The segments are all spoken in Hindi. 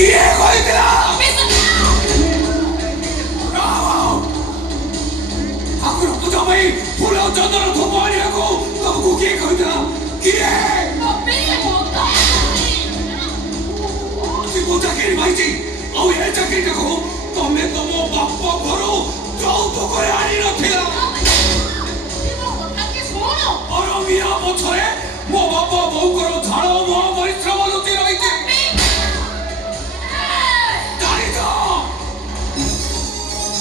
किए कहला ठाकुर पूजा भाई फूल चंदन धूप आनिया को तुमको किए कहला किए तुमको चाकरी भाईजी और ये चाकरी देखो तुम्हें तो मो बाप घरो जाऊ तो करे आनी नथिला और मिया पछरे मो बाप बहु करो झाड़ो मो परिश्रम लुचि रहिते तारी तो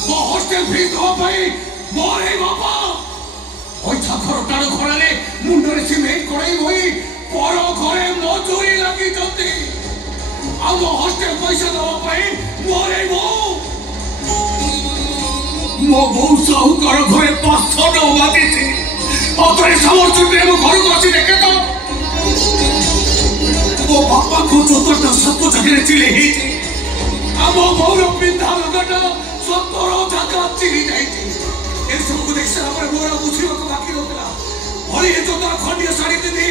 मो हॉस्टल फी दो भाई मोरे बापा ओई ठाकुर टाण खराले मुंडरे सिमेंट कोड़ाई होई पर घरे मजूरी लागी जंती आ मो हॉस्टल पैसा दो भाई मोरे मो बहु साहुकार घरे 500 डबा देती और सामर्थ्य मो घर को आसी देखे तो मो बापा को चतुर्थ सब जगह चिले ही आ मो बहुर पिंधा लगटा 70 जगह चिली जाइती ए सब को देख सारा पर मोरा बुझियो को बाकी रहला भली ए जोता खंडिया साड़ी देती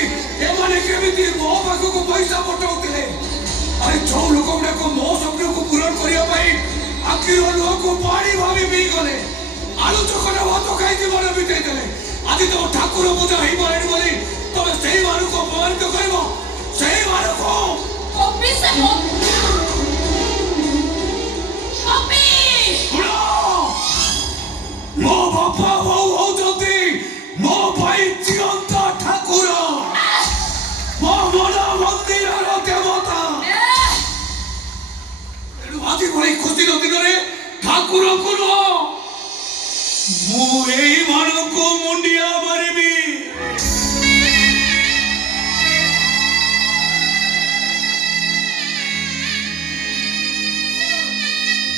ए माने केमिति मो पाखो को पैसा पटाउतिले अरे जो लोक को मो सपन को पूर्ण करिया भाई आखिर लोक को पानी भाभी पी गले आलू चोखा भात खाई जीवन बिताई देले आज तो ठाकुर पूजा ही पारे बोली तबे सही मानु को अपमानित करबो सही मानु को कॉपी से कॉपी मो बापा बहु हो जति मो भाई जीवंता ठाकुर मो मना मंदिर रो देवता आज बड़ी खुशी रो दिन रे ठाकुर को मु एई मानु को मुंडिया मारिबी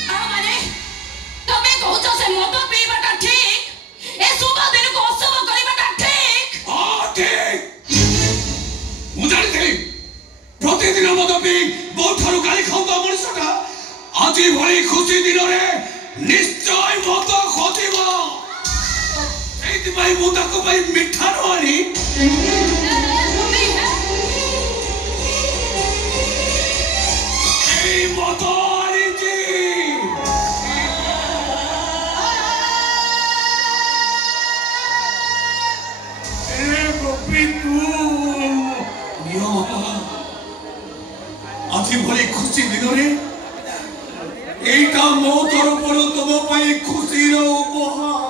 आ माने तमे कहउछो से मद पीबाटा ठीक ए शुभ दिन को अशुभ करिबाटा ठीक हां ठीक मु जानि थी प्रतिदिन मद पी बहुठारु गाली खाउता मनुष्यटा आज भली खुशी दिन रे निश्चय मत खोजिबो एति भाई मु ताको भाई मिठा रोनी ए मत आनी जी ए गोपी तू यो आज भली खुशी दिन रे एटा मो तरफ तुम खुशी उपहार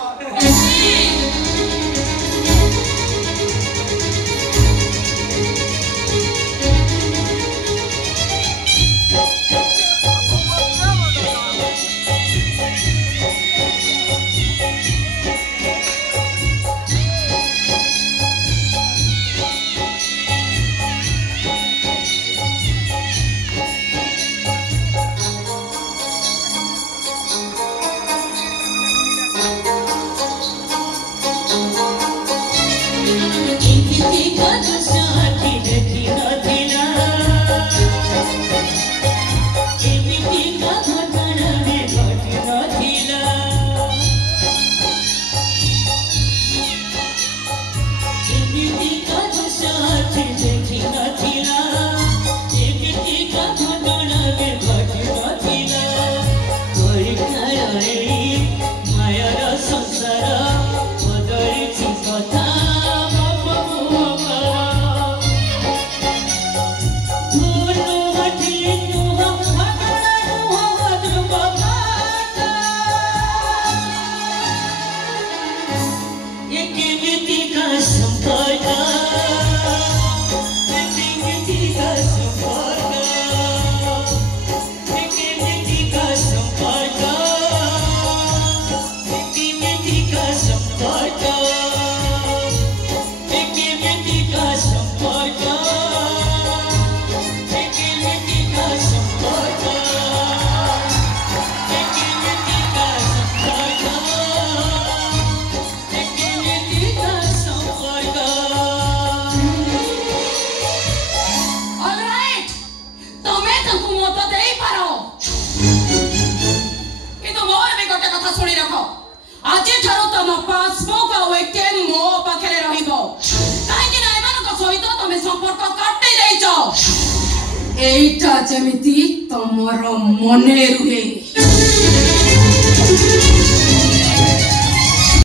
ଏଇଟା ଯେମିତି ତମର ମନେ ରୁହେ।